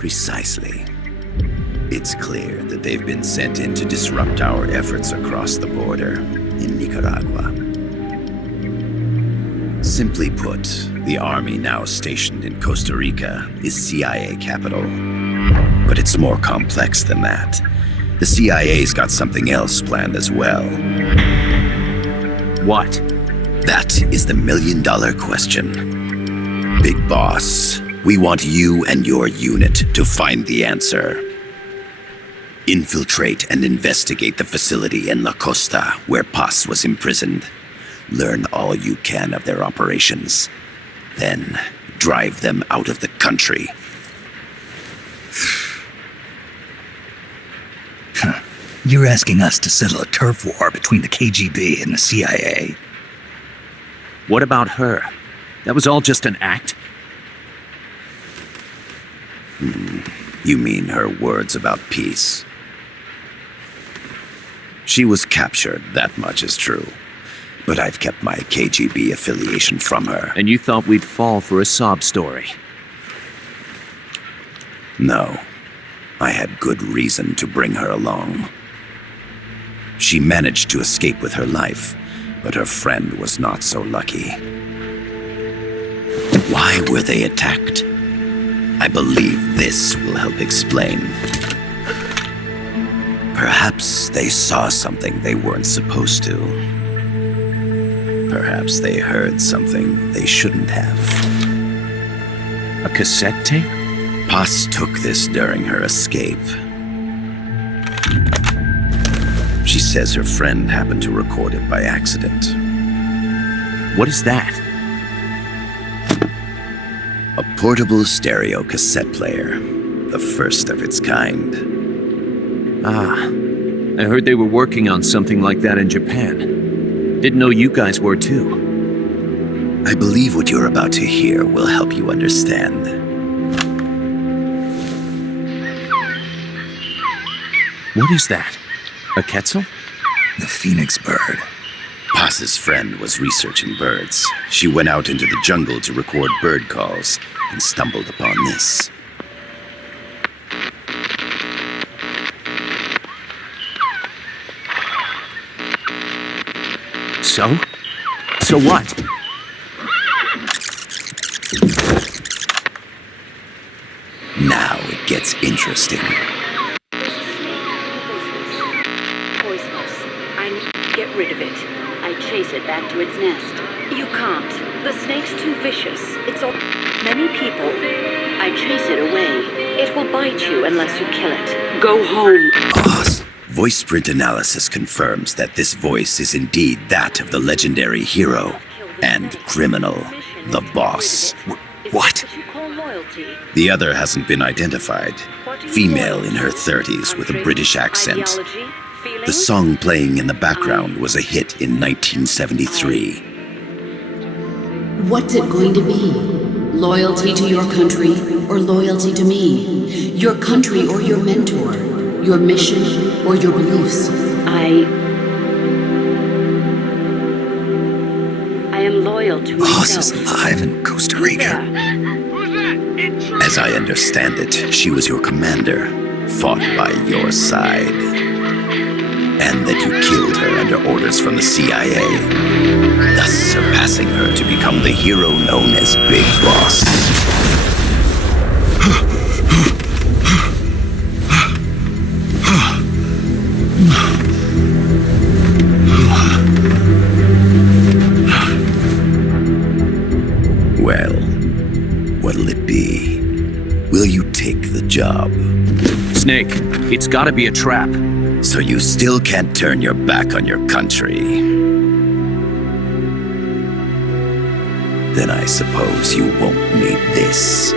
Precisely. It's clear that they've been sent in to disrupt our efforts across the border in Nicaragua. Simply put, the army now stationed in Costa Rica is CIA capital. But it's more complex than that. The CIA's got something else planned as well. What? That is the million-dollar question. Big Boss, we want you and your unit to find the answer. Infiltrate and investigate the facility in La Costa where Paz was imprisoned. Learn all you can of their operations. Then, drive them out of the country. You're asking us to settle a turf war between the KGB and the CIA? What about her? That was all just an act? You mean her words about peace? She was captured, that much is true. But I've kept my KGB affiliation from her. And you thought we'd fall for a sob story? No. I had good reason to bring her along. She managed to escape with her life, but her friend was not so lucky. Why were they attacked? I believe this will help explain. Perhaps they saw something they weren't supposed to. Perhaps they heard something they shouldn't have. A cassette tape? Paz took this during her escape. She says her friend happened to record it by accident. What is that? A portable stereo cassette player. The first of its kind. Ah, I heard they were working on something like that in Japan. Didn't know you guys were too. I believe what you're about to hear will help you understand. What is that? A Quetzal? The phoenix bird. Paz's friend was researching birds. She went out into the jungle to record bird calls and stumbled upon this. So? So what? Now it gets interesting. Poisonous. I need to get rid of it. I chase it back to its nest. You can't. The snake's too vicious. It's all many people. I chase it away. It will bite you unless you kill it. Go home. Boss. Voice print analysis confirms that this voice is indeed that of the legendary hero and criminal, the Boss. What? The other hasn't been identified. Female in her 30s with a British accent. The song playing in the background was a hit in 1973. What's it going to be? Loyalty to your country or loyalty to me? Your country or your mentor? Your mission or your beliefs? I am loyal to Boss myself. is alive in Costa Rica. As I understand it, she was your commander, fought by your side. And that you killed her under orders from the CIA, thus surpassing her to become the hero known as Big Boss. Well, what'll it be? Will you take the job? Snake, it's gotta be a trap. So you still can't turn your back on your country? Then I suppose you won't need this.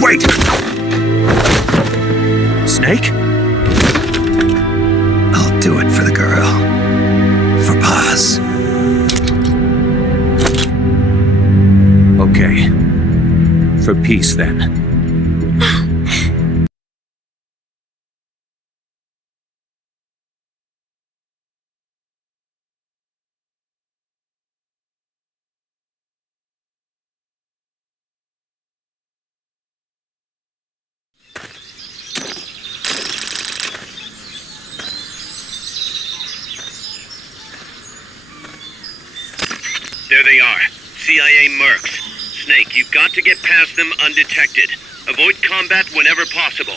Wait! Snake? I'll do it for the girl. For Paz. Okay. For peace, then. There they are. CIA mercs. Snake, you've got to get past them undetected. Avoid combat whenever possible.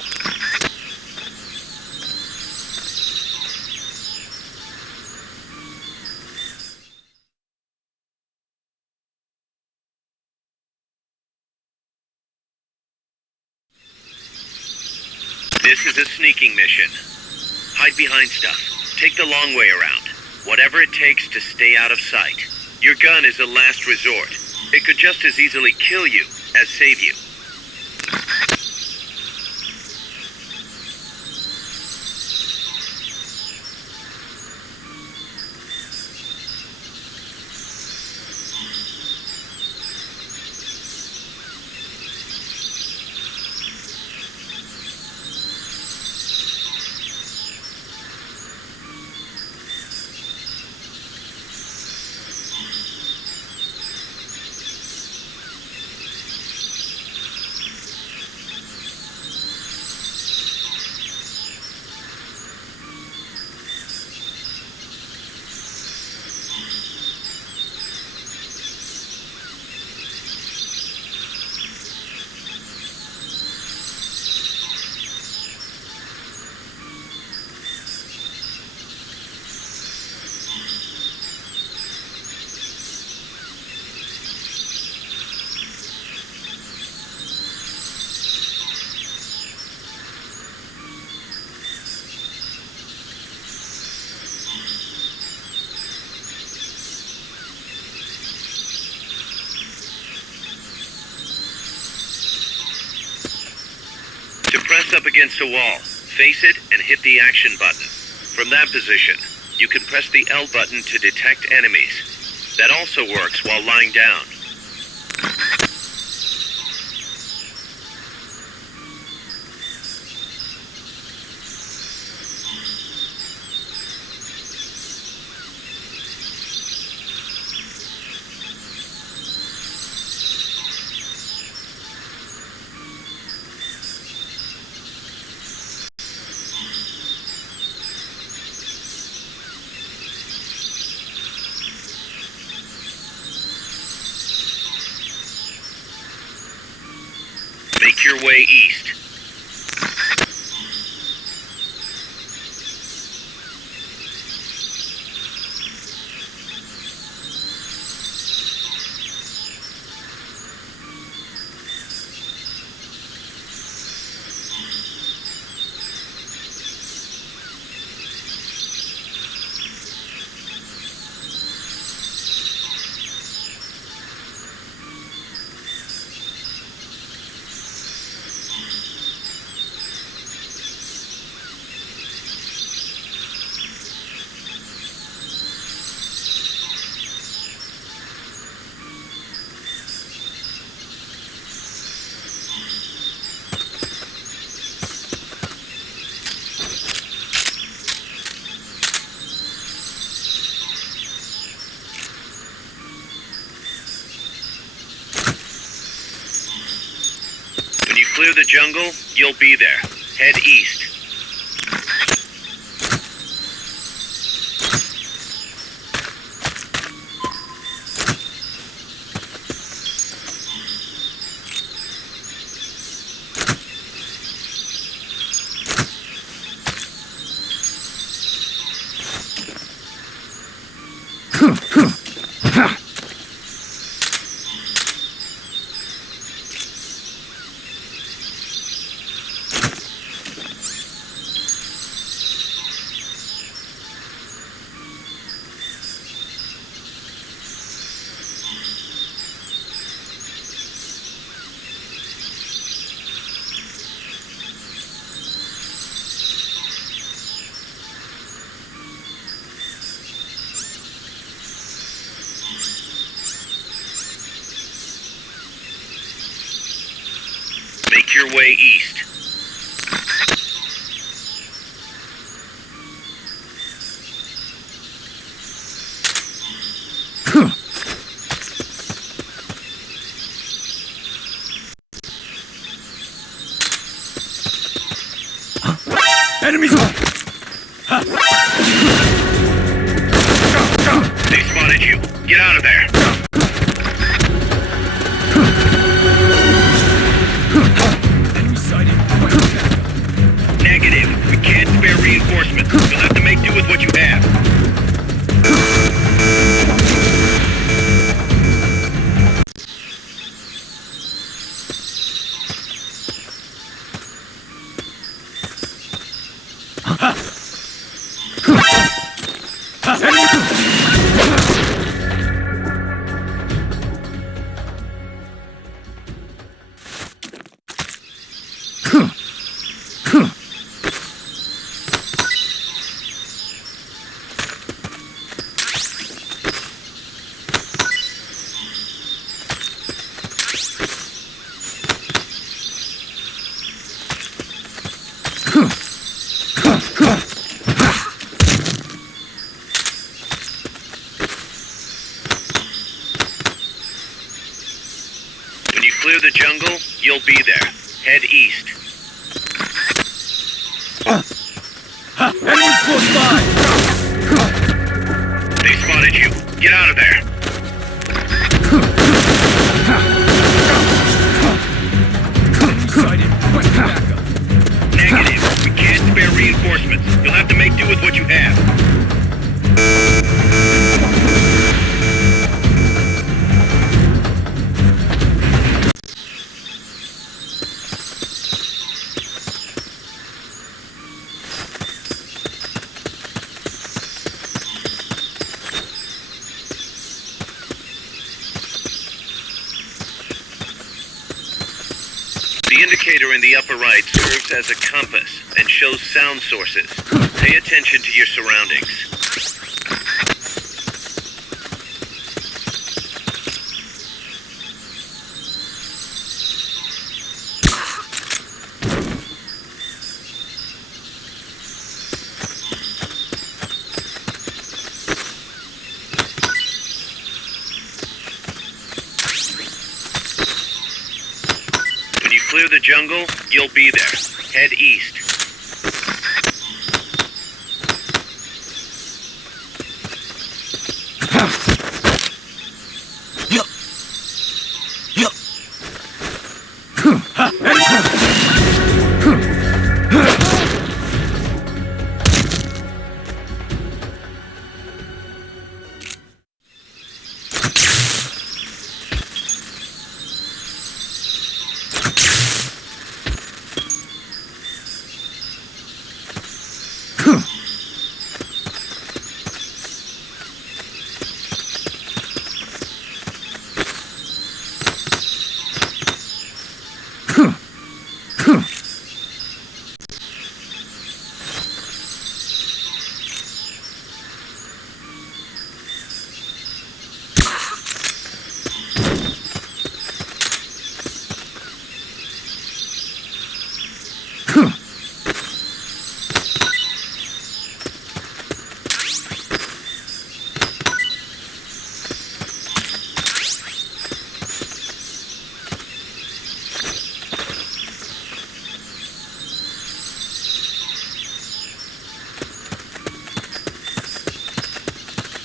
This is a sneaking mission. Hide behind stuff. Take the long way around. Whatever it takes to stay out of sight. Your gun is a last resort. It could just as easily kill you as save you. Press up against a wall, face it, and hit the action button. From that position, you can press the L button to detect enemies. That also works while lying down. Make your way east. When you clear the jungle, you'll be there. Head east. Make your way east. Enemies! They spotted you. Get out of there. clear the jungle, you'll be there. Head east. Enemies close by! They spotted you. Get out of there. Sighted. Request backup. Negative. We can't spare reinforcements. You'll have to make do with what you have. The indicator in the upper right serves as a compass and shows sound sources. Pay attention to your surroundings. When you clear the jungle, you'll be there. Head east.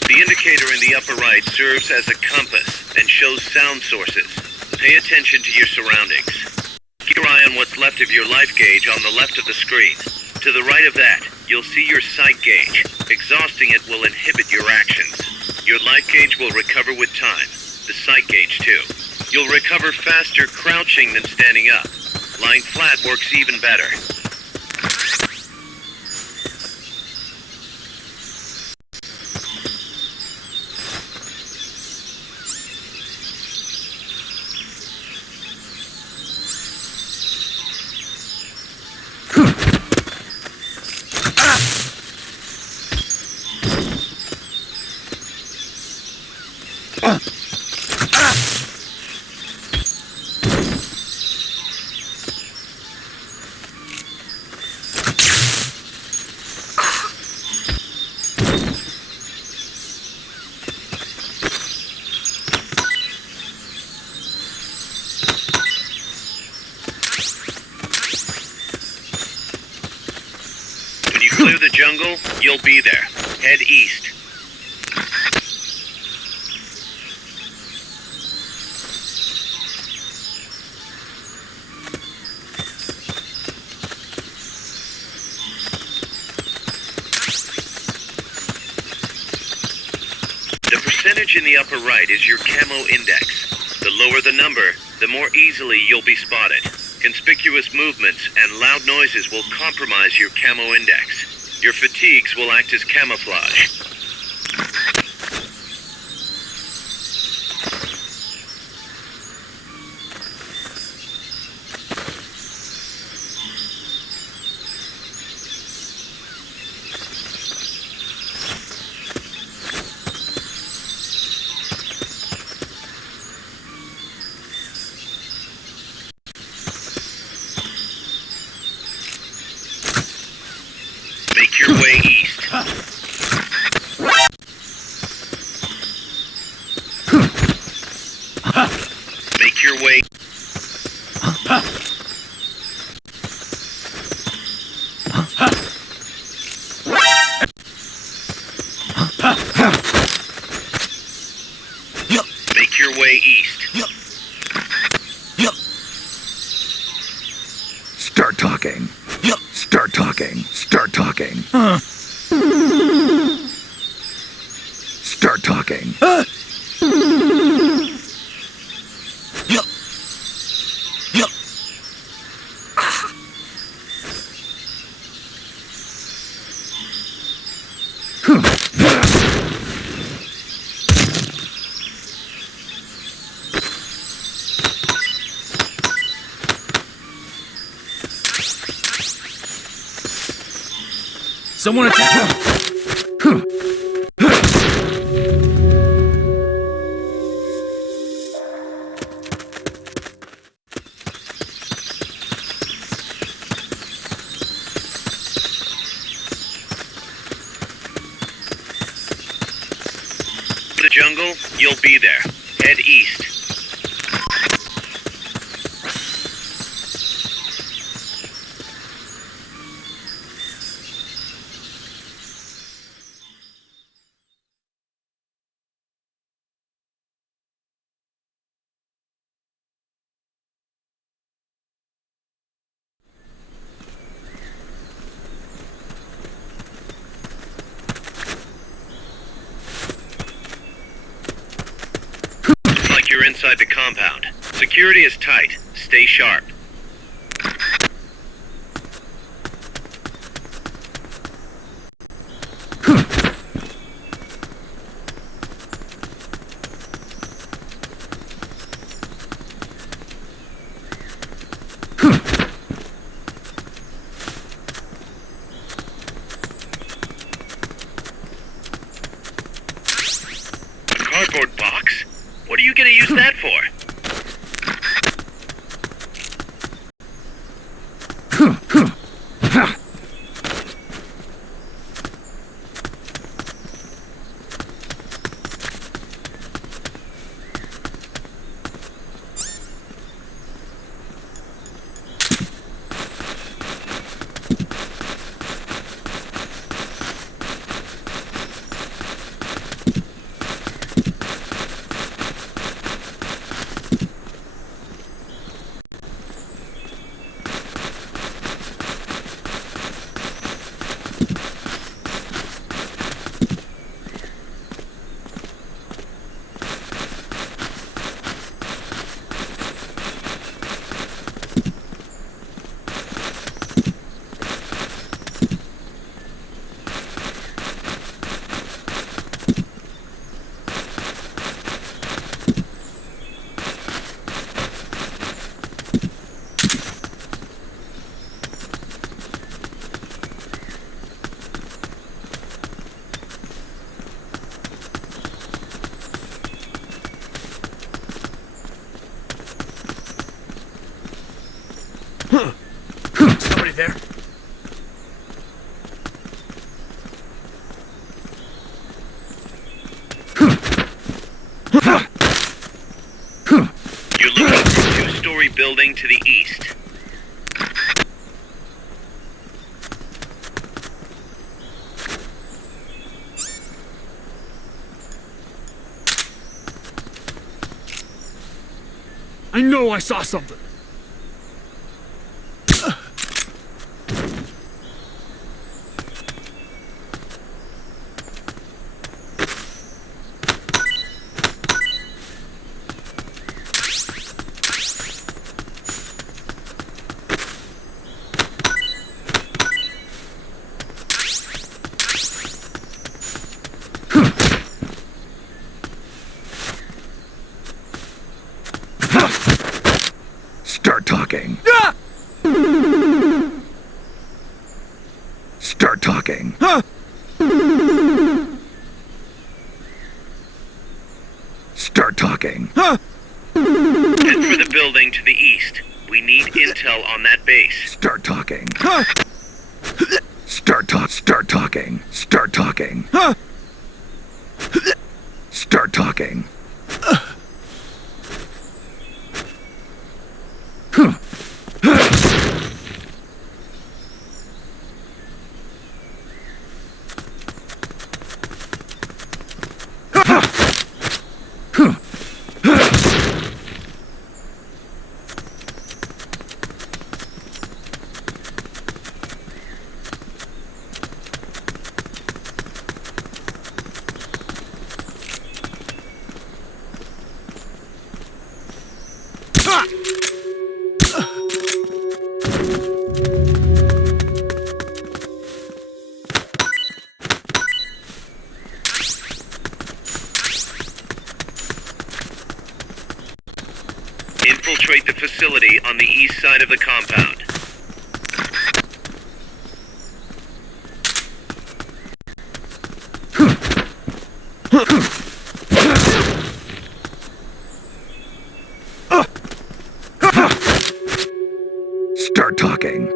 The indicator in the upper right serves as a compass and shows sound sources. Pay attention to your surroundings. Keep your eye on what's left of your life gauge on the left of the screen. To the right of that, you'll see your sight gauge. Exhausting it will inhibit your actions. Your life gauge will recover with time. The sight gauge, too. You'll recover faster crouching than standing up. Lying flat works even better. When you clear the jungle, you'll be there. Head east. The percentage in the upper right is your camo index. The lower the number, the more easily you'll be spotted. Conspicuous movements and loud noises will compromise your camo index. Your fatigues will act as camouflage. Make your way east. talking. Start talking. Someone attack! The jungle, you'll be there. Head east. You're inside the compound. Security is tight. Stay sharp. A cardboard box? What are you gonna use that for? Somebody there? You're looking for a two-story building to the east. I know I saw something. Start talking. Start talking. Start talking. Head for the building to the east. We need intel on that base. Start talking. Start talking. Start talking. Start talking. Start talking. Infiltrate the facility on the east side of the compound. Start talking.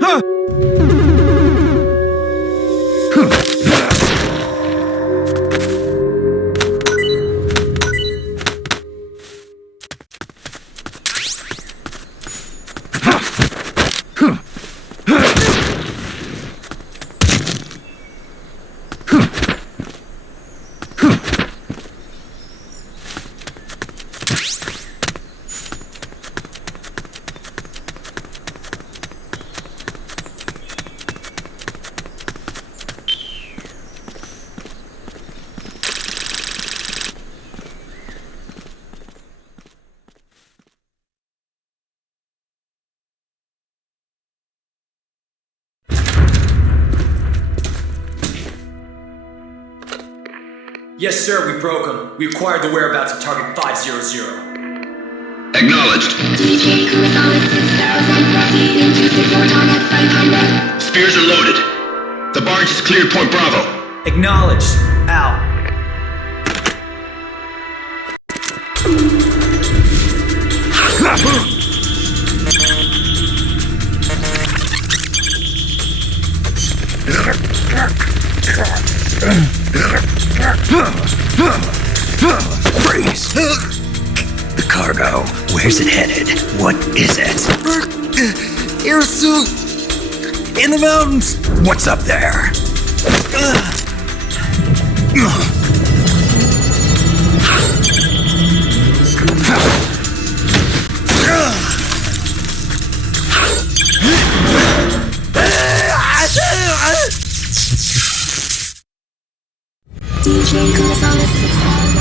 Yes, sir, we broke them. We acquired the whereabouts of Target 500. Acknowledged. Spears are loaded. The barge has cleared Point Bravo. Acknowledged. Out. Freeze! The cargo. Where's it headed? What is it? Air suit! In the mountains! What's up there? DJ Gonzalez 6000.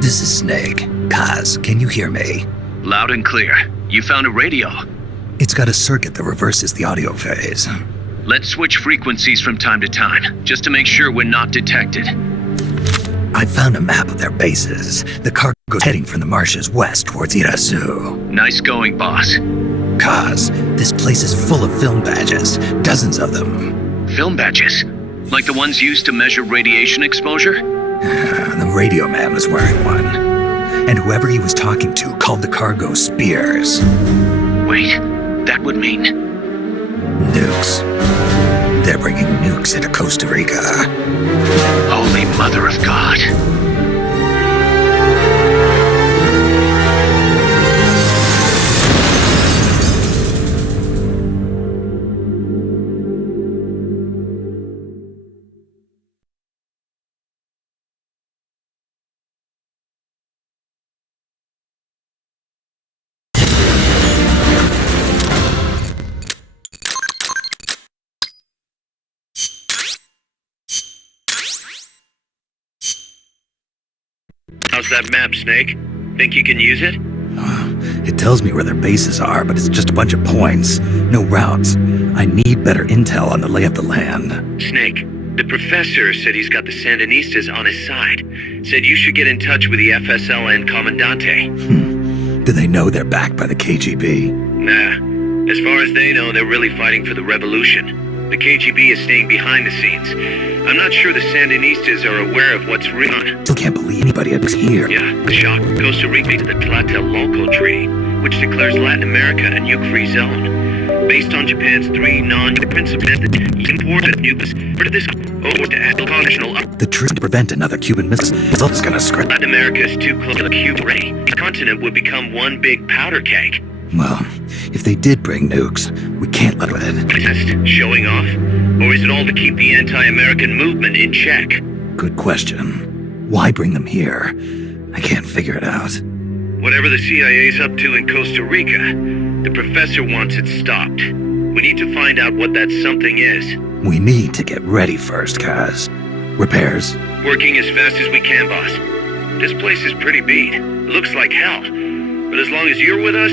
This is Snake. Kaz, can you hear me? Loud and clear. You found a radio. It's got a circuit that reverses the audio phase. Let's switch frequencies from time to time, just to make sure we're not detected. I found a map of their bases. The cargo's heading from the marshes west towards Irasu. Nice going, boss. Kaz, this place is full of film badges. Dozens of them. Film badges? Like the ones used to measure radiation exposure? The radio man was wearing one. And whoever he was talking to called the cargo Spears. Wait, that would mean... Nukes. They're bringing nukes into Costa Rica. Holy Mother of God. How's that map, Snake? Think you can use it? It tells me where their bases are, but it's just a bunch of points. No routes. I need better intel on the lay of the land. Snake, the professor said he's got the Sandinistas on his side. Said you should get in touch with the FSL and Comandante. Do they know they're backed by the KGB? Nah. As far as they know, they're really fighting for the revolution. The KGB is staying behind the scenes. I'm not sure the Sandinistas are aware of what's real. Still can't believe anybody was here. Yeah, the shock. Costa Rica to the Tlatelolco Treaty. which declares Latin America a nuke-free zone. Based on Japan's 3 non-principal methods, imported nukes for this over to conditional. The truth to prevent another Cuban missile is gonna scrap. Latin America is too close to the Cuba already. The continent would become one big powder keg. Well, if they did bring nukes, we can't let it. Just showing off? Or is it all to keep the anti-American movement in check? Good question. Why bring them here? I can't figure it out. Whatever the CIA's up to in Costa Rica, the professor wants it stopped. We need to find out what that something is. We need to get ready first, Kaz. Repairs? Working as fast as we can, boss. This place is pretty beat. It looks like hell. But as long as you're with us,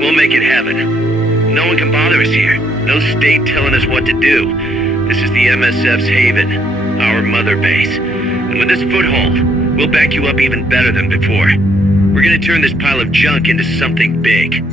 we'll make it heaven. No one can bother us here. No state telling us what to do. This is the MSF's haven, our mother base. And with this foothold, we'll back you up even better than before. We're gonna turn this pile of junk into something big.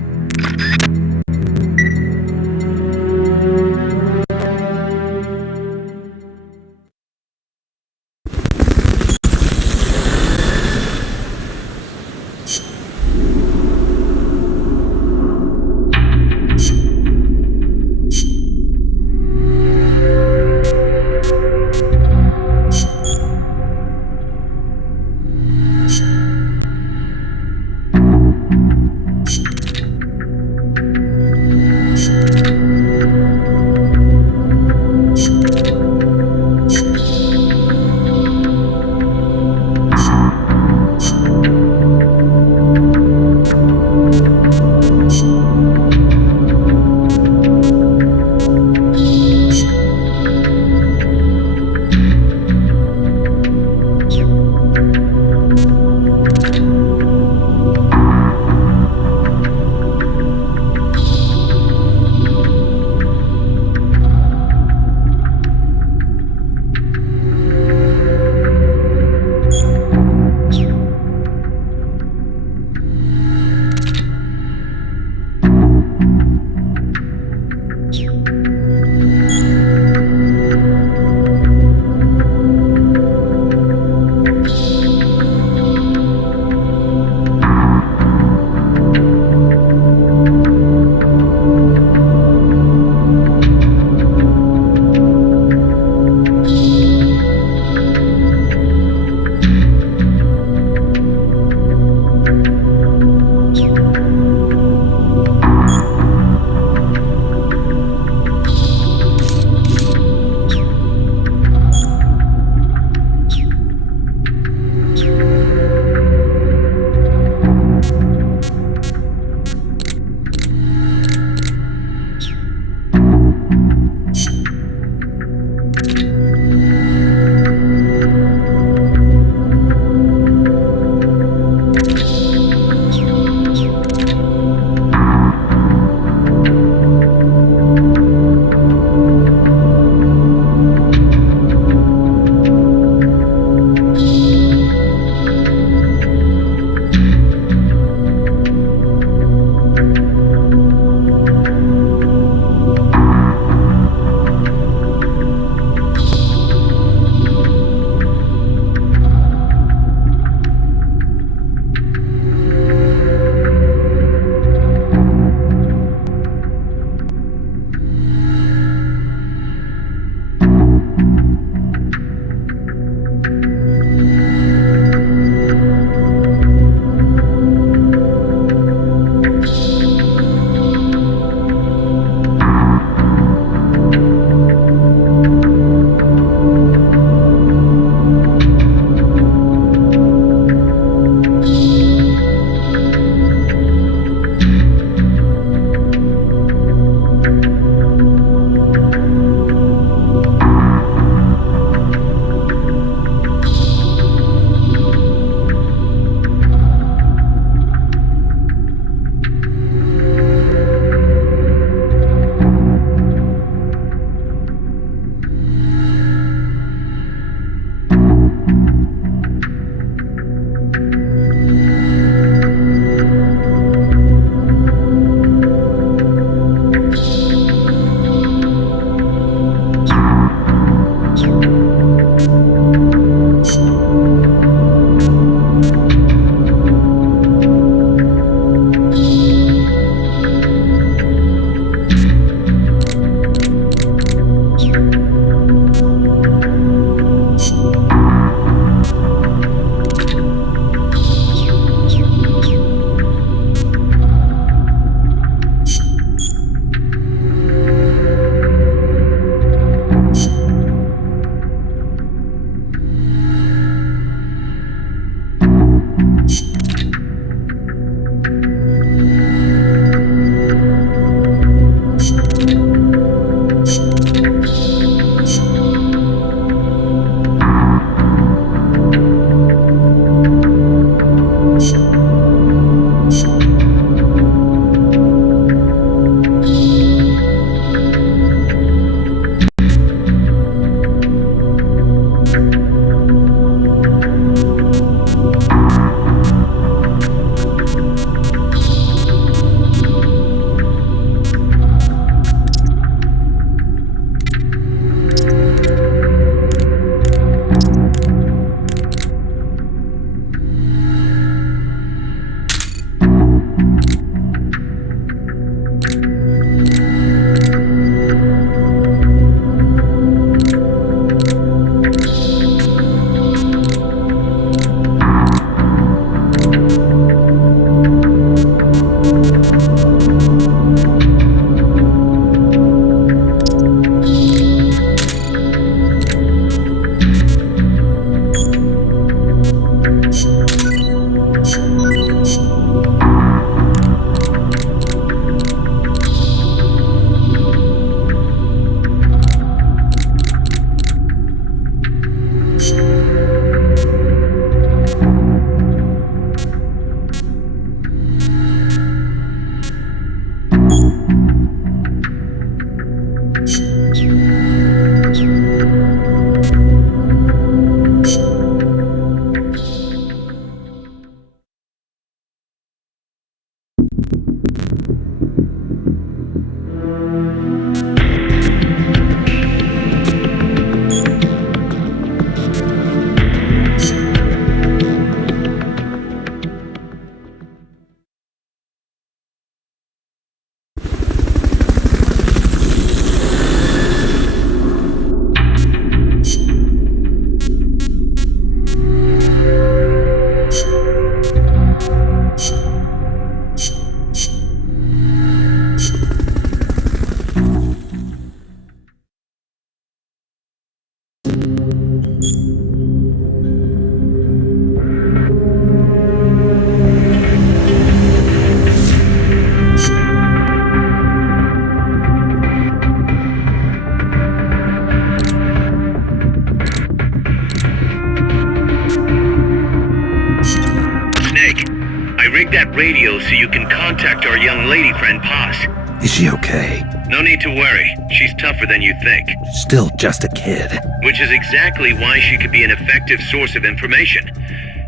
radio so you can contact our young lady friend Paz. Is she okay? No need to worry. She's tougher than you think. Still just a kid. Which is exactly why she could be an effective source of information.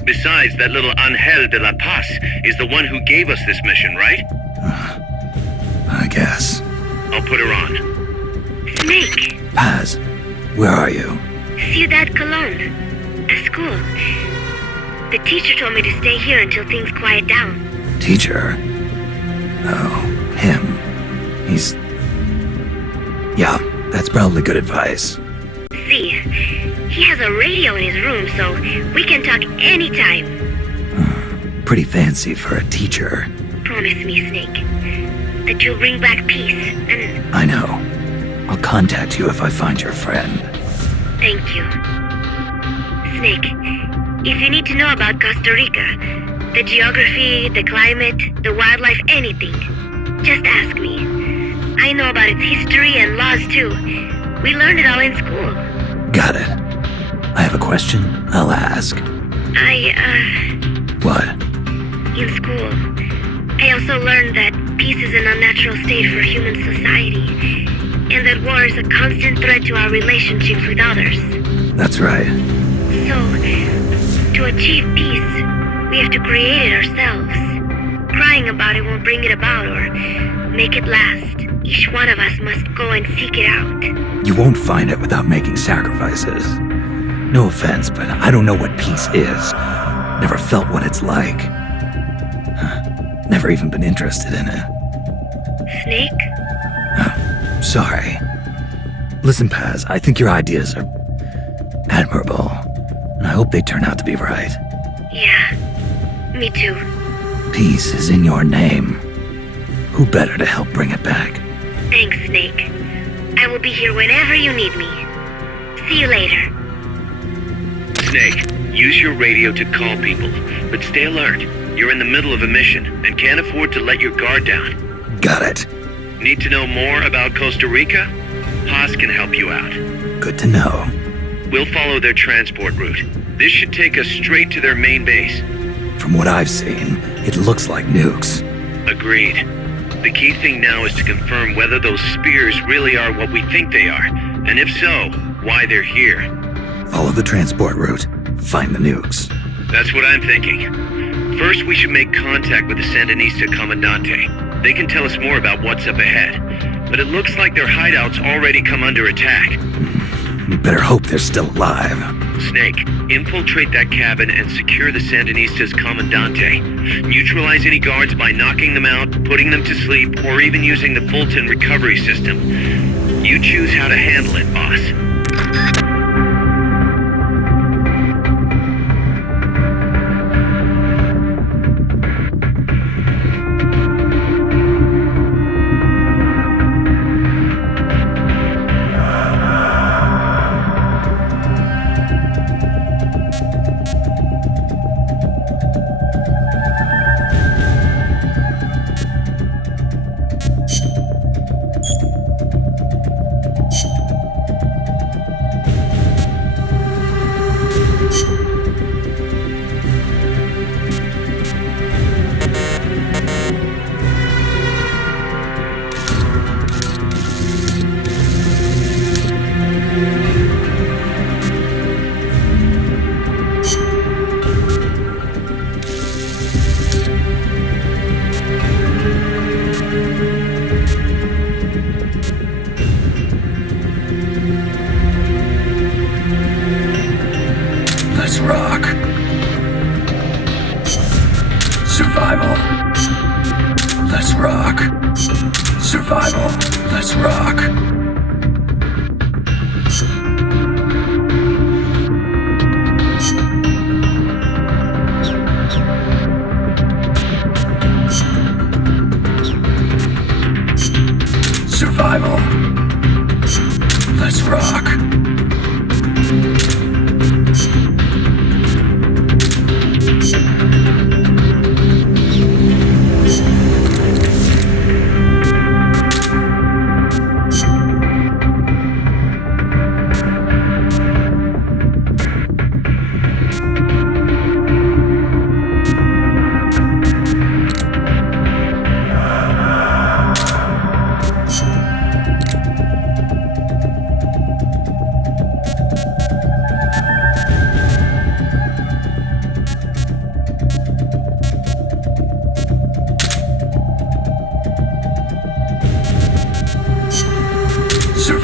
Besides, that little Angel de la Paz is the one who gave us this mission, right? I guess. I'll put her on. Snake. Paz, where are you? Ciudad Colon. At school. The teacher told me to stay here until things quiet down. Teacher? Oh, him. He's... Yeah, that's probably good advice. See, he has a radio in his room, so we can talk anytime. Pretty fancy for a teacher. Promise me, Snake, that you'll bring back peace, and... I know. I'll contact you if I find your friend. Thank you. Snake, if you need to know about Costa Rica, the geography, the climate, the wildlife, anything, just ask me. I know about its history and laws, too. We learned it all in school. Got it. I have a question. I'll ask. What? In school, I also learned that peace is an unnatural state for human society, and that war is a constant threat to our relationships with others. That's right. So, to achieve peace, we have to create it ourselves. Crying about it won't bring it about or make it last. Each one of us must go and seek it out. You won't find it without making sacrifices. No offense, but I don't know what peace is. Never felt what it's like. Never even been interested in it. Snake? Sorry. Listen, Paz, I think your ideas are admirable, and I hope they turn out to be right. Yeah, me too. Peace is in your name. Who better to help bring it back? Thanks, Snake. I will be here whenever you need me. See you later. Snake, use your radio to call people, but stay alert. You're in the middle of a mission and can't afford to let your guard down. Got it. Need to know more about Costa Rica? Paz can help you out. Good to know. We'll follow their transport route. This should take us straight to their main base. From what I've seen, it looks like nukes. Agreed. The key thing now is to confirm whether those spears really are what we think they are, and if so, why they're here. Follow the transport route. Find the nukes. That's what I'm thinking. First, we should make contact with the Sandinista Comandante. They can tell us more about what's up ahead. But it looks like their hideout's already come under attack. We better hope they're still alive. Snake, infiltrate that cabin and secure the Sandinista's Comandante. Neutralize any guards by knocking them out, putting them to sleep, or even using the Fulton recovery system. You choose how to handle it, boss. Let's rock. Survival. Let's rock. Survival. Let's rock. Survival. Let's rock.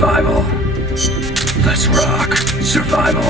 Survival. Let's rock. Survival.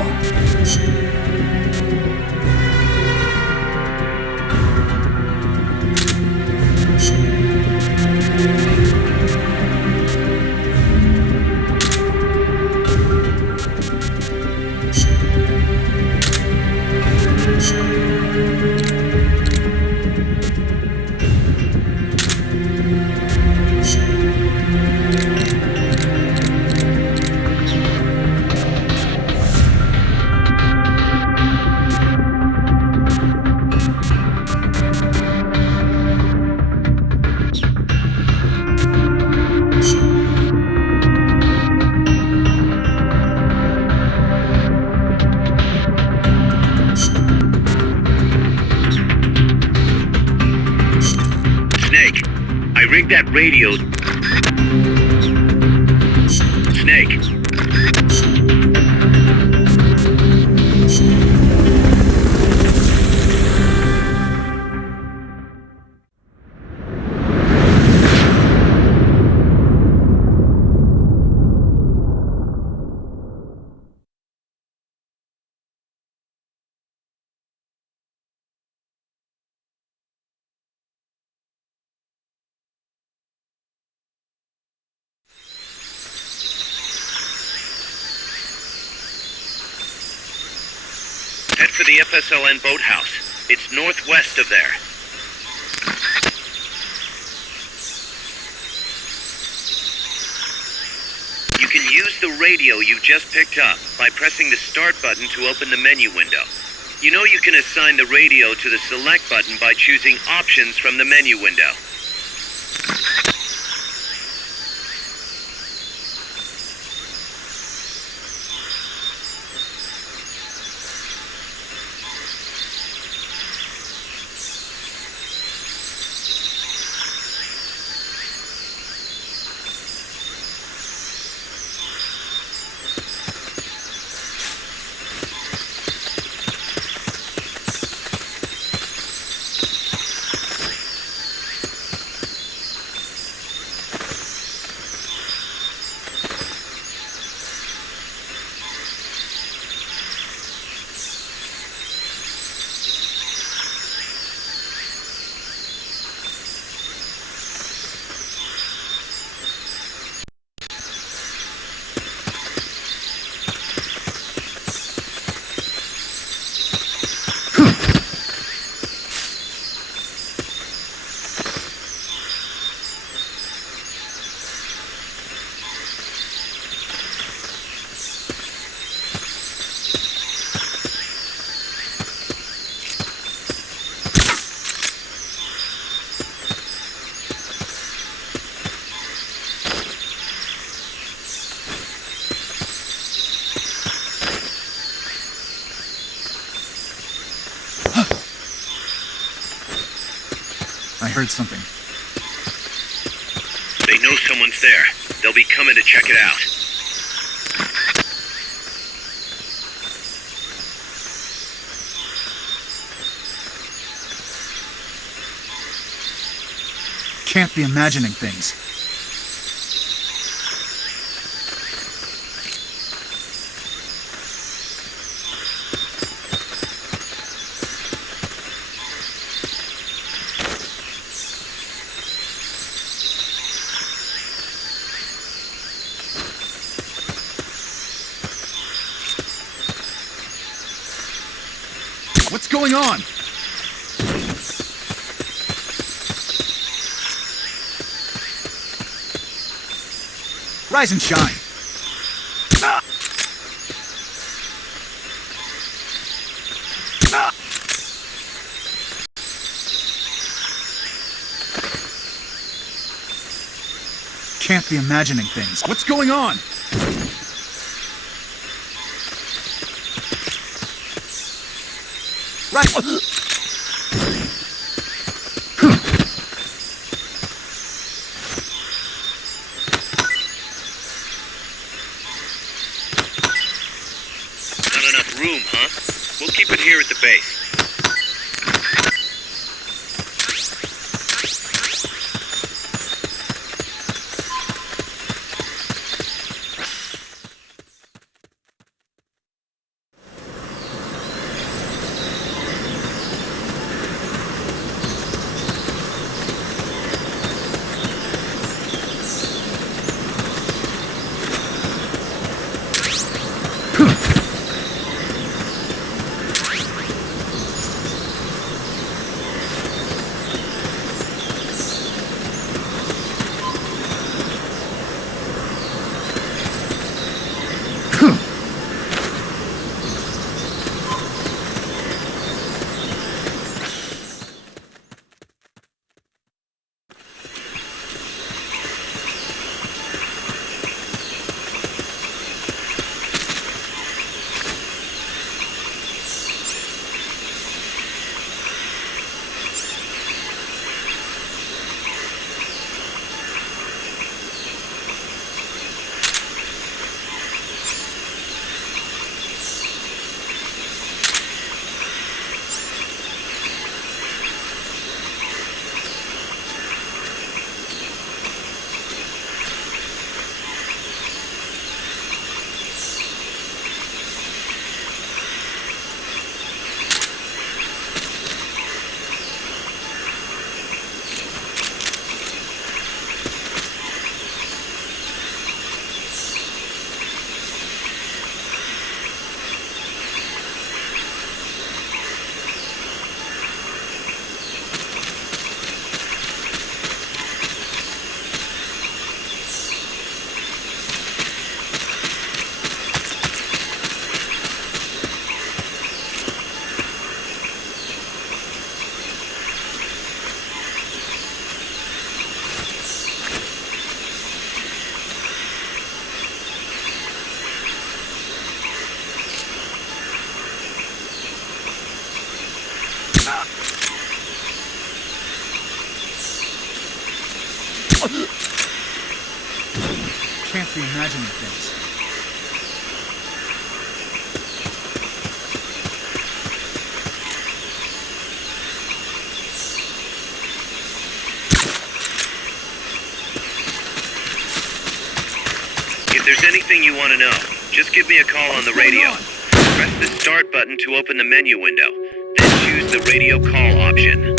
I rigged that radio. Snake. Head for the FSLN boathouse. It's northwest of there. You can use the radio you've just picked up by pressing the start button to open the menu window. You know you can assign the radio to the select button by choosing options from the menu window. I heard something. They know someone's there. They'll be coming to check it out. Can't be imagining things. What's going on? Rise and shine. Can't be imagining things. What's going on? Right. Not enough room, huh? We'll keep it here at the base. Can't be imagining things. If there's anything you want to know, just give me a call on the radio. Press the start button to open the menu window, then choose the radio call option.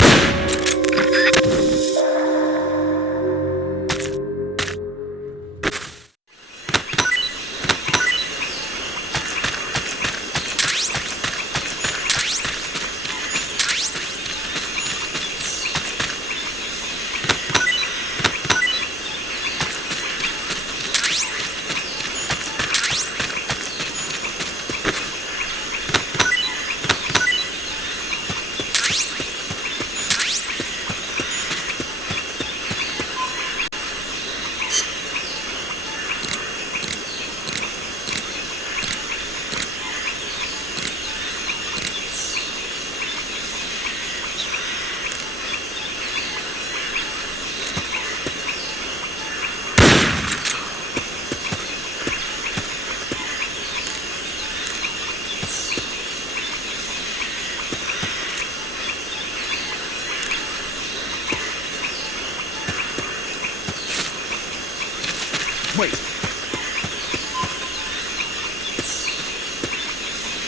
Wait.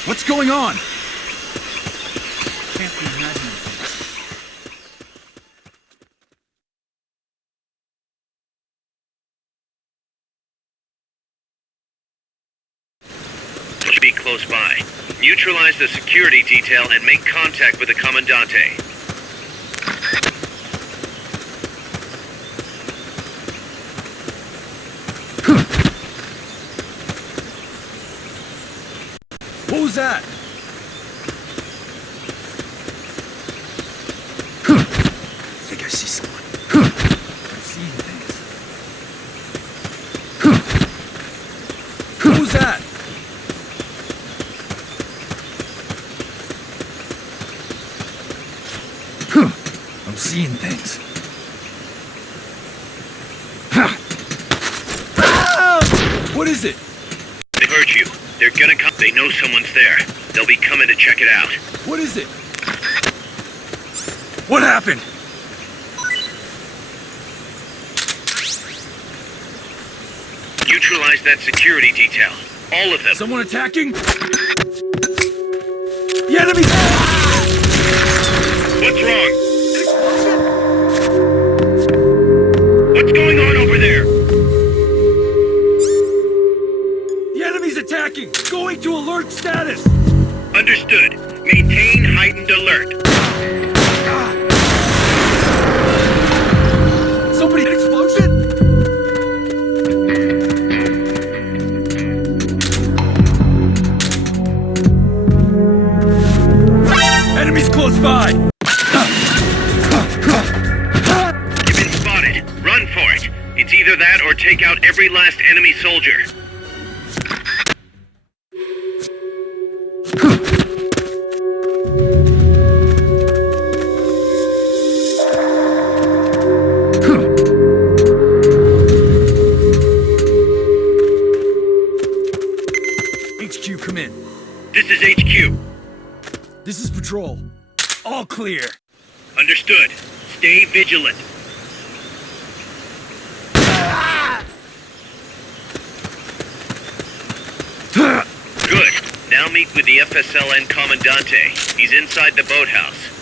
What's going on? Can't be imagining things. Should be close by. Neutralize the security detail and make contact with the Commandante. What was that? I think I see someone. I'm seeing things. What was that? I'm seeing things. What is it? They heard you. They're gonna come. They know someone's there. They'll be coming to check it out. What is it? What happened? Neutralize that security detail. All of them. Someone attacking? The enemy! What's wrong? What's going on over there? The enemy's attacking! Going to alert status! Understood. Maintain heightened alert. Somebody, an explosion? Enemies close by! You've been spotted. Run for it. It's either that or take out every last enemy soldier. HQ, come in. This is HQ. This is patrol. All clear. Understood. Stay vigilant. Good. Now meet with the FSLN Commandante. He's inside the boathouse.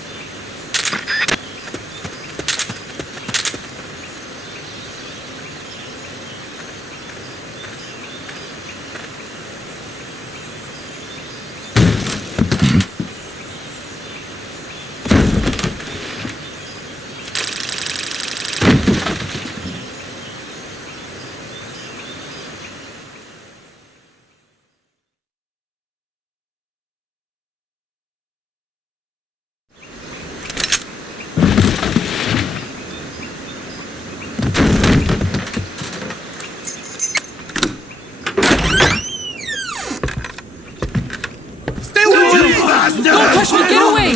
Don't touch me! Get away!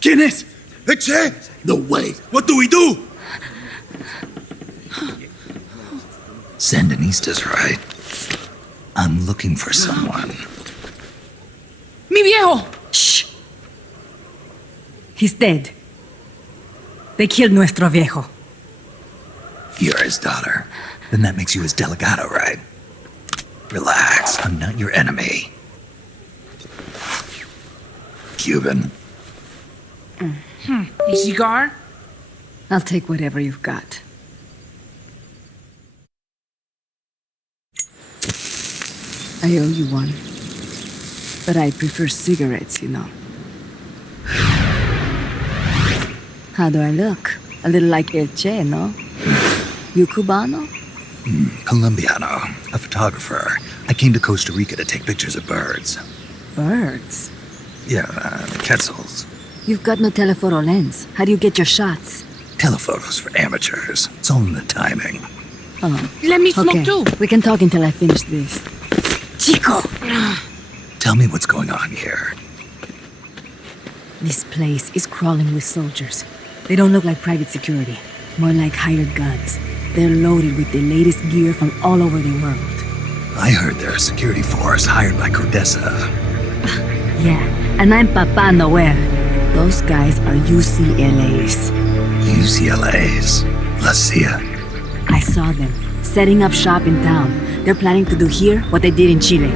¿Quién es? ¿Eche? No way. What do we do? Sandinista's right. I'm looking for someone. Mi viejo! Shh! He's dead. They killed nuestro viejo. You're his daughter. Then that makes you his delegado, right? Relax, I'm not your enemy. Cuban. A cigar? I'll take whatever you've got. I owe you one. But I prefer cigarettes, you know. How do I look? A little like El Che, no? You Cubano? Colombiano, a photographer. I came to Costa Rica to take pictures of birds. Birds? Yeah, quetzals. You've got no telephoto lens. How do you get your shots? Telephotos for amateurs. It's all in the timing. Oh. Let me smoke Okay, too. we can talk until I finish this. Chico! Tell me what's going on here. This place is crawling with soldiers. They don't look like private security, more like hired guns. They're loaded with the latest gear from all over the world. I heard they're a security force hired by Codessa. Yeah, and I'm Papa Noel. Those guys are UCLA's. UCLA's? La CIA? I saw them, setting up shop in town. They're planning to do here what they did in Chile.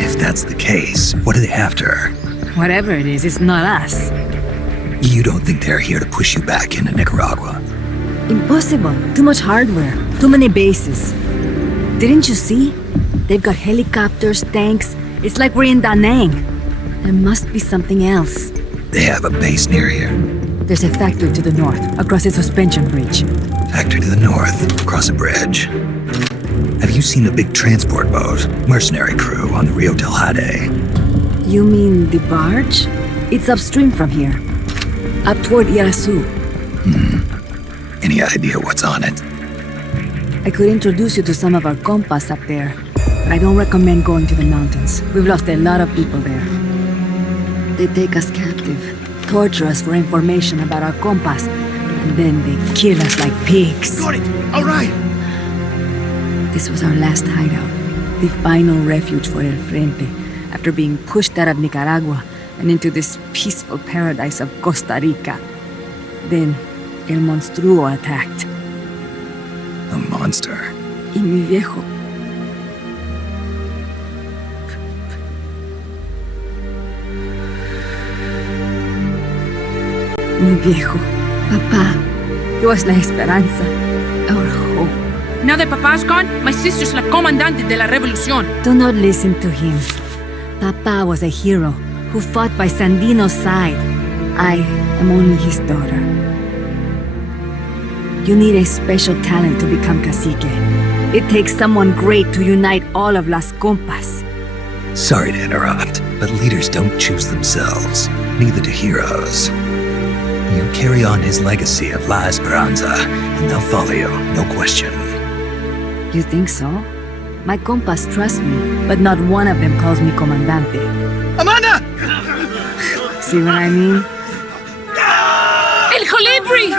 If that's the case, what are they after? Whatever it is, it's not us. You don't think they're here to push you back into Nicaragua? Impossible. Too much hardware. Too many bases. Didn't you see? They've got helicopters, tanks. It's like we're in Da Nang. There must be something else. They have a base near here. There's a factory to the north, across a suspension bridge. Factory to the north, across a bridge. Have you seen the big transport boat, mercenary crew on the Rio del Jade? You mean the barge? It's upstream from here. Up toward Irasu. Any idea what's on it? I could introduce you to some of our compas up there, but I don't recommend going to the mountains. We've lost a lot of people there. They take us captive, torture us for information about our compas, and then they kill us like pigs. Got it! Alright! This was our last hideout, the final refuge for El Frente, after being pushed out of Nicaragua and into this peaceful paradise of Costa Rica. Then, El Monstruo attacked. A monster. Y mi viejo. Mi viejo. Papá. He was la esperanza. Our hope. Now that Papa's gone, my sister's la comandante de la revolución. Do not listen to him. Papa was a hero who fought by Sandino's side. I am only his daughter. You need a special talent to become cacique. It takes someone great to unite all of Las Compas. Sorry to interrupt, but leaders don't choose themselves. Neither do heroes. You carry on his legacy of La Esperanza, and they'll follow you, no question. You think so? My compas trust me, but not one of them calls me comandante. Amanda! See what I mean? El Colibri!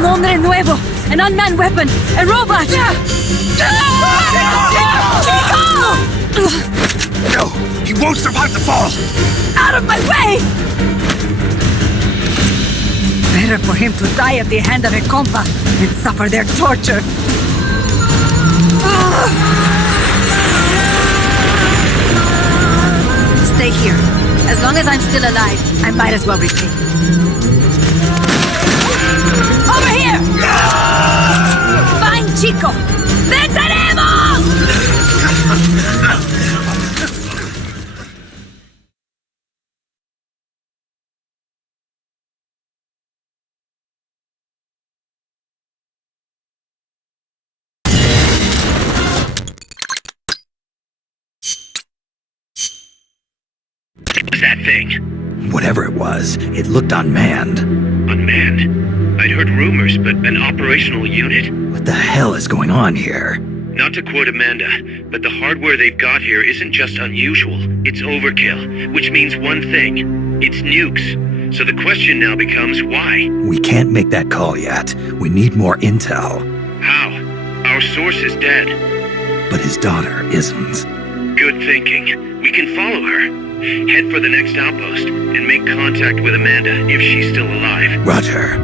un hombre nuevo, an unmanned weapon, a robot! No! He won't survive the fall! Out of my way! Better for him to die at the hand of a compa and suffer their torture. Stay here. As long as I'm still alive, I might as well retreat. Over here! Fine, Chico! ¡Venceremos! What was that thing? Whatever it was, it looked unmanned. Unmanned? I'd heard rumors, but an operational unit? What the hell is going on here? Not to quote Amanda, but the hardware they've got here isn't just unusual, it's overkill, which means one thing. It's nukes. So the question now becomes why? We can't make that call yet. We need more intel. How? Our source is dead. But his daughter isn't. Good thinking. We can follow her. Head for the next outpost and make contact with Amanda if she's still alive. Roger.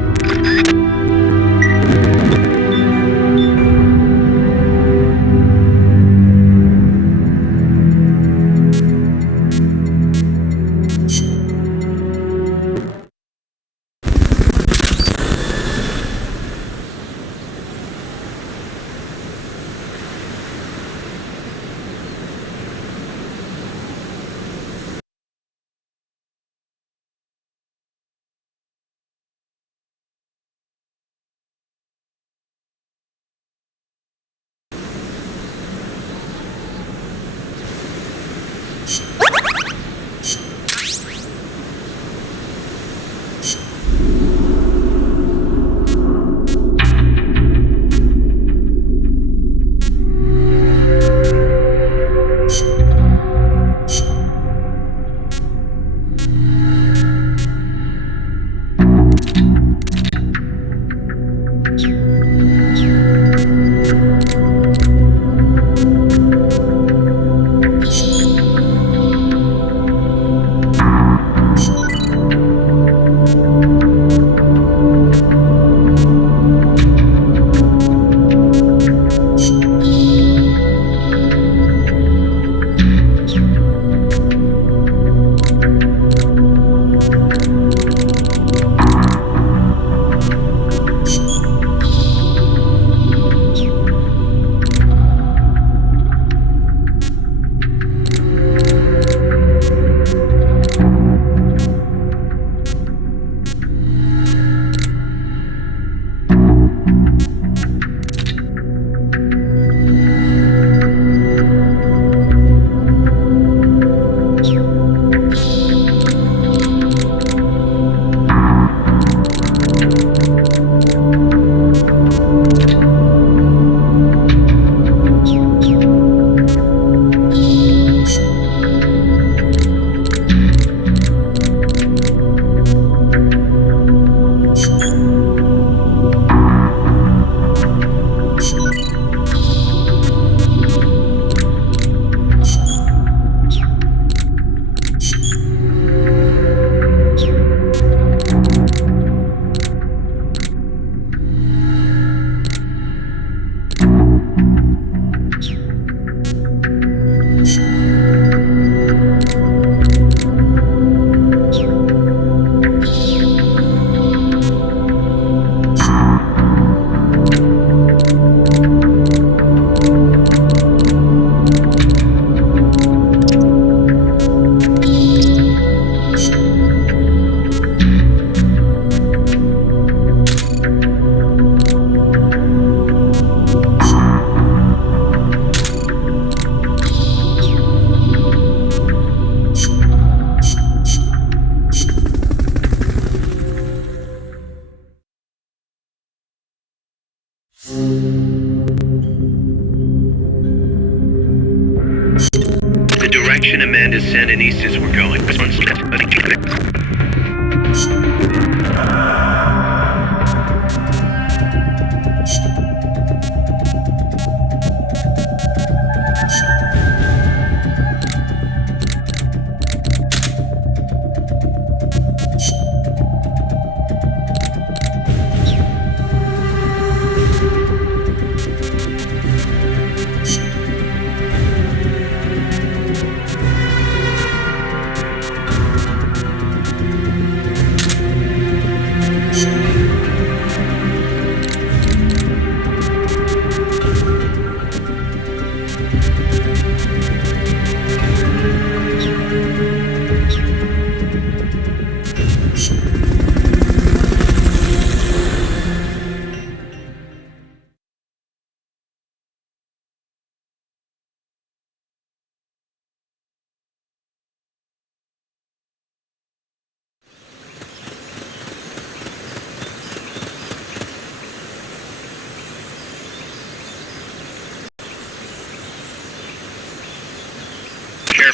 The direction Amanda's Sandinistas were going was one step.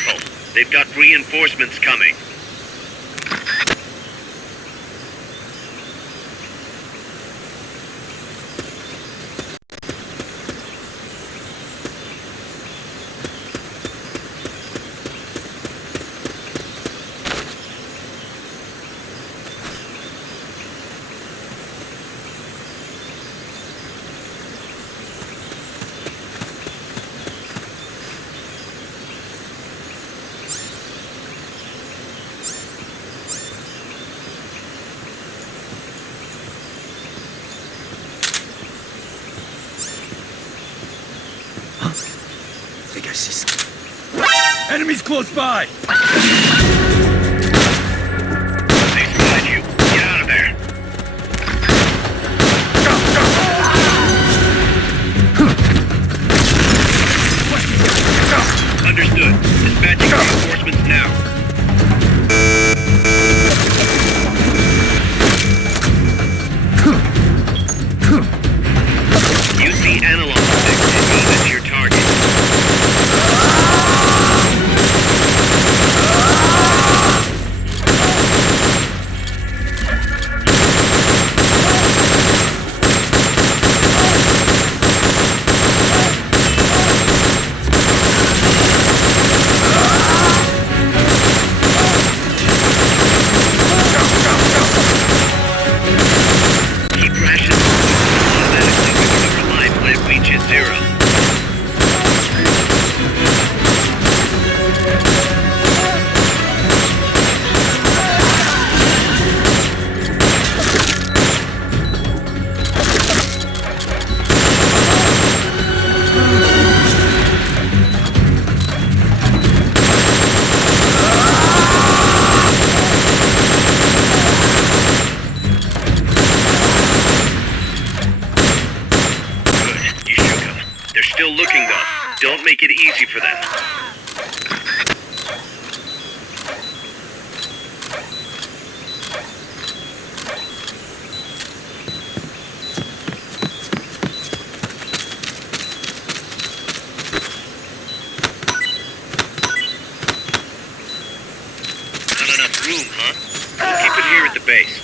careful. They've got reinforcements coming. I think I see something. Enemies close by! They spotted you. Get out of there. Understood. Dispatching reinforcements now. Use the analog stick to aim at your target. Keep rations automatically recover life when it reaches zero. Good, you shook them. They're still looking though. Don't make it easy for them. Not enough room, huh? We'll keep it here at the base.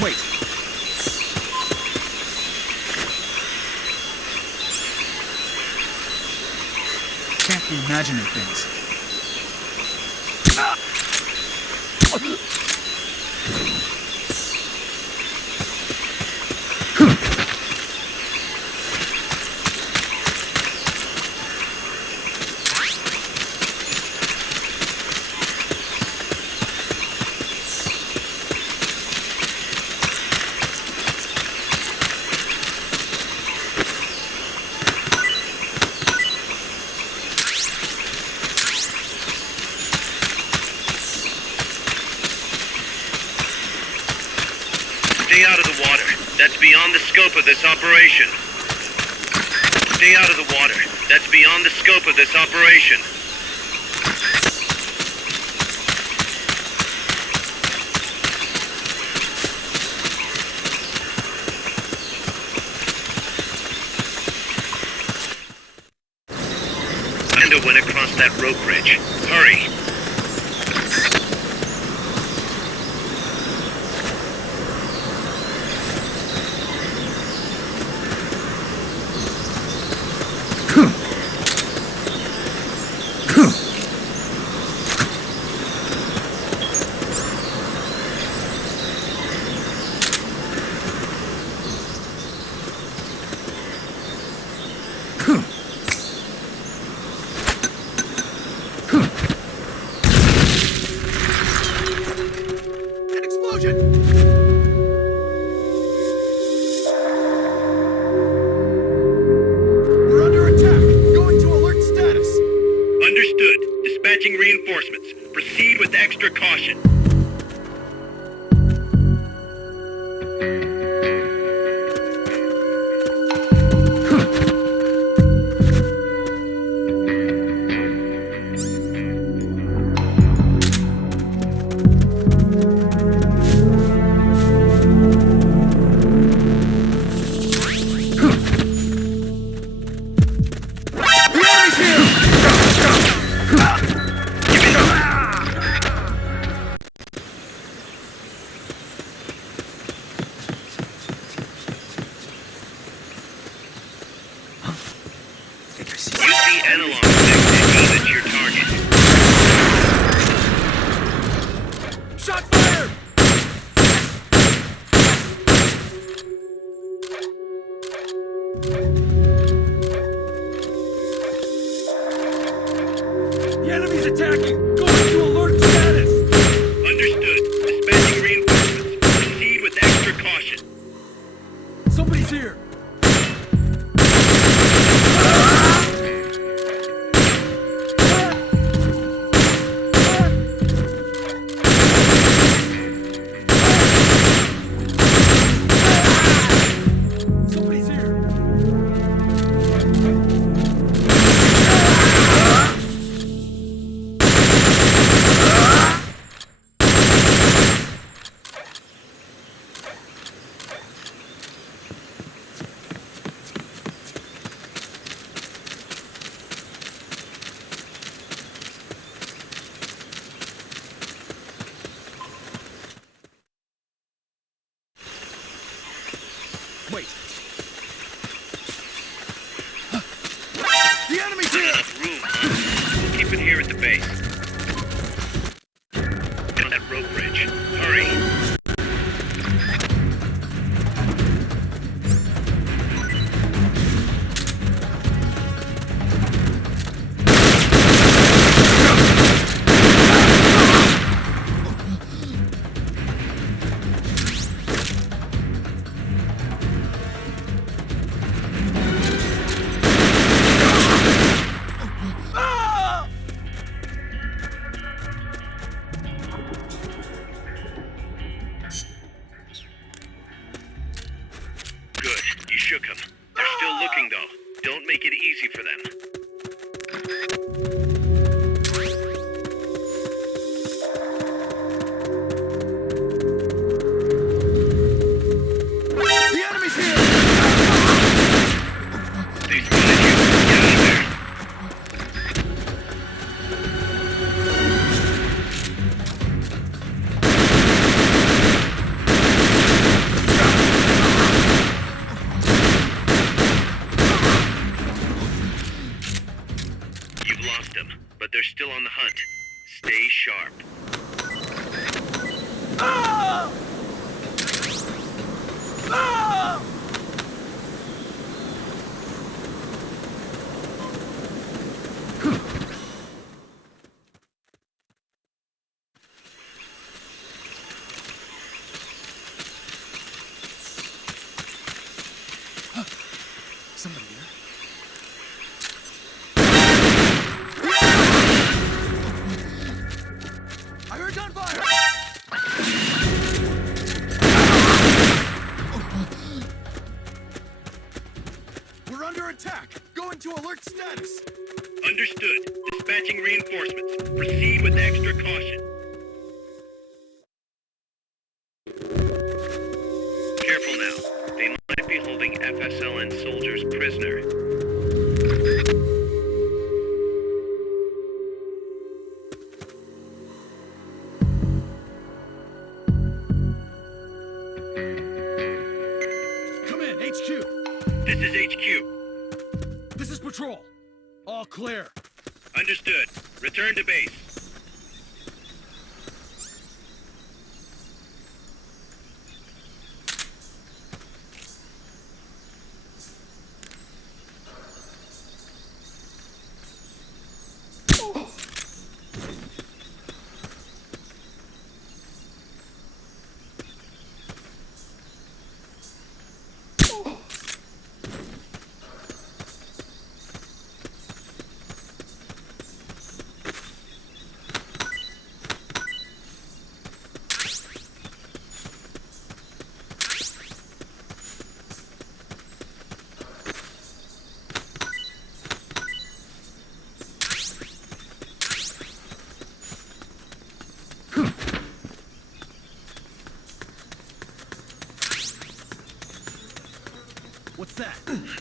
Wait. Can't be imagining things. Stay out of the water. That's beyond the scope of this operation. Stay out of the water. That's beyond the scope of this operation. Amanda went across that rope bridge. Hurry. reinforcements. Proceed with extra caution. Wait. The enemy's here! Enough room, huh? We'll keep it here at the base. Get on that rope bridge. Hurry! Shook them. They're still looking, though. Don't make it easy for them. The enemy's here! They spotted you. Get out of there. You've lost them, but they're still on the hunt. Stay sharp. Ah! Ah! Somebody there? I heard gunfire! We're under attack! Going to alert status! Understood. Dispatching reinforcements. Proceed with extra caution. Careful now. They might be holding FSLN soldiers prisoner. Come in, HQ! This is HQ. This is patrol. All clear. Understood. Return to base.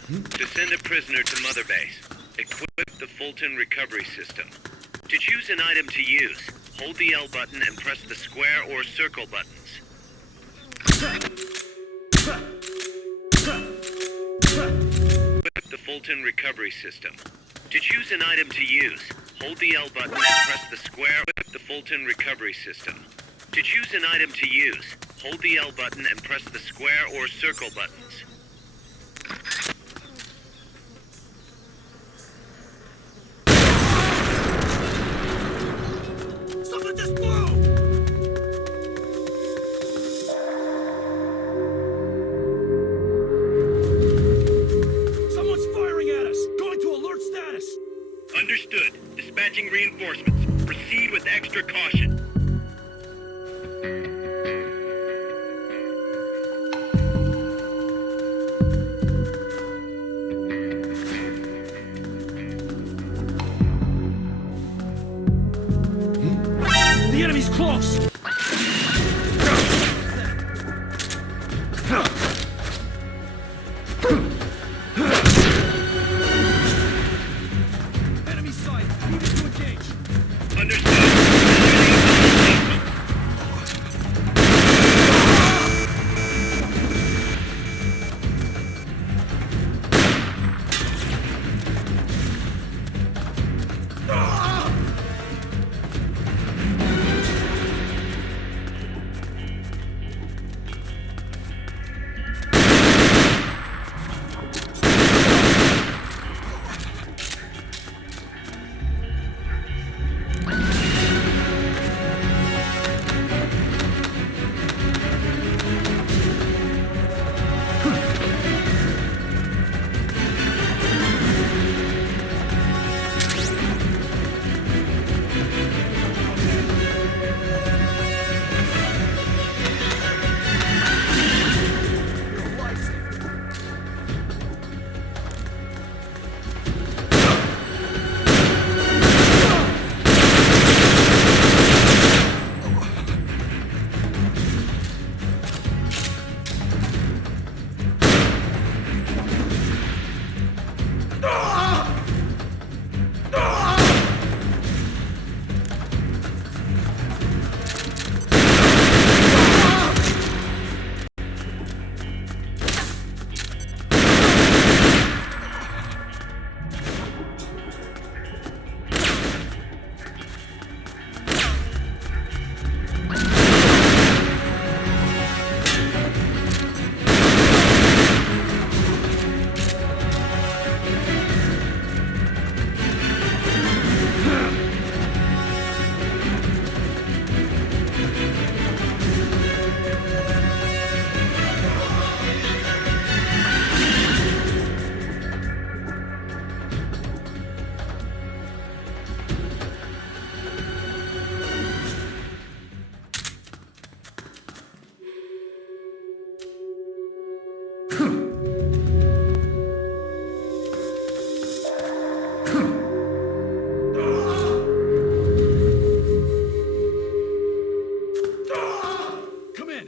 To send a prisoner to Mother Base, equip the Fulton recovery system. To choose an item to use, hold the L button and press the square or circle buttons. Equip the Fulton recovery system. To choose an item to use, hold the L button and press the square. Equip the Fulton recovery system. To choose an item to use, hold the L button and press the square or circle buttons. Someone just blew! Someone's firing at us! Going to alert status! Understood. Dispatching reinforcements. Proceed with extra caution. The enemy's close! Enemy sight! Moving to engage! Understood.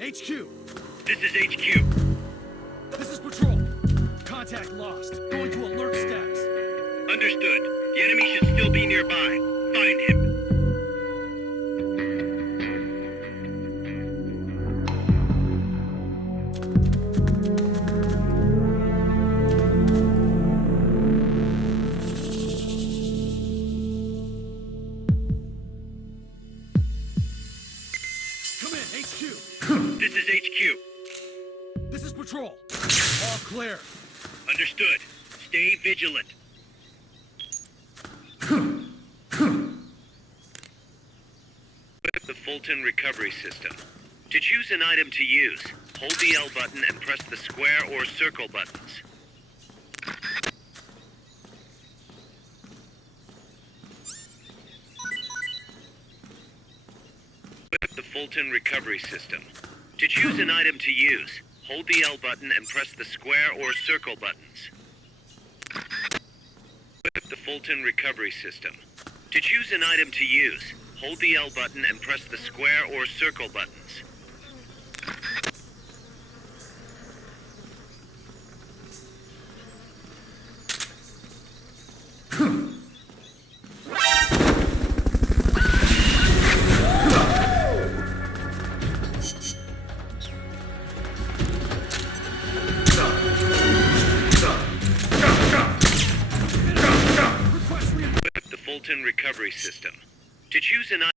HQ! This is HQ. This is Patrol. Contact lost. Going to alert status. Understood. The enemy should still be nearby. Find him. Come in, HQ. This is HQ. This is Patrol. All clear. Understood. Stay vigilant. Equip the Fulton recovery system. To choose an item to use, hold the L button and press the square or circle buttons. Equip the Fulton recovery system. To choose an item to use, hold the L button and press the square or circle buttons. Equip the Fulton recovery system. To choose an item to use, hold the L button and press the square or circle buttons. toxin recovery system. To choose an